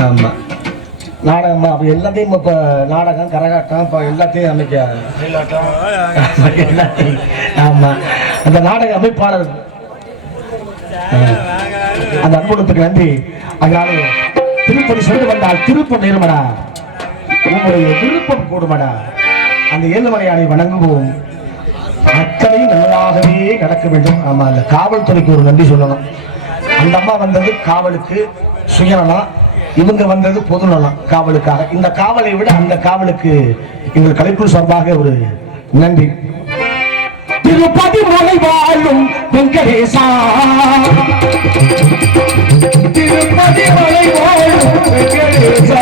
ஆமா நாடகம் அப்ப எல்லாத்தையும் இப்ப நாடகம் கரகாட்டம் இப்ப எல்லாத்தையும் அமைக்க ஆமா அந்த நாடக அமைப்பாளர் அந்த அன்புடத்துக்கு நன்றி. அதனால திருப்பதி சொல்லி வந்தால் திருப்பம் நேருமடா, உங்களுடைய விருப்பம் கூடுமடா. அந்த ஏழுமலையானை வணங்குவோம், அத்தனையும் நல்லதாகவே நடக்க வேண்டும். ஆமா அந்த காவல்துறைக்கு ஒரு நன்றி சொல்லணும். அந்த அம்மா வந்தது காவலுக்கு சுயநலம், இவங்க வந்தது பொதுநலம் காவலுக்காக. இந்த காவலை விட அந்த காவலுக்கு எங்கள் கலைக்குழு சார்பாக ஒரு நன்றி. திருப்பதி மலை வாழும் வெங்கடேசா, திருப்பதி மலை வாழும் வெங்கடேசா,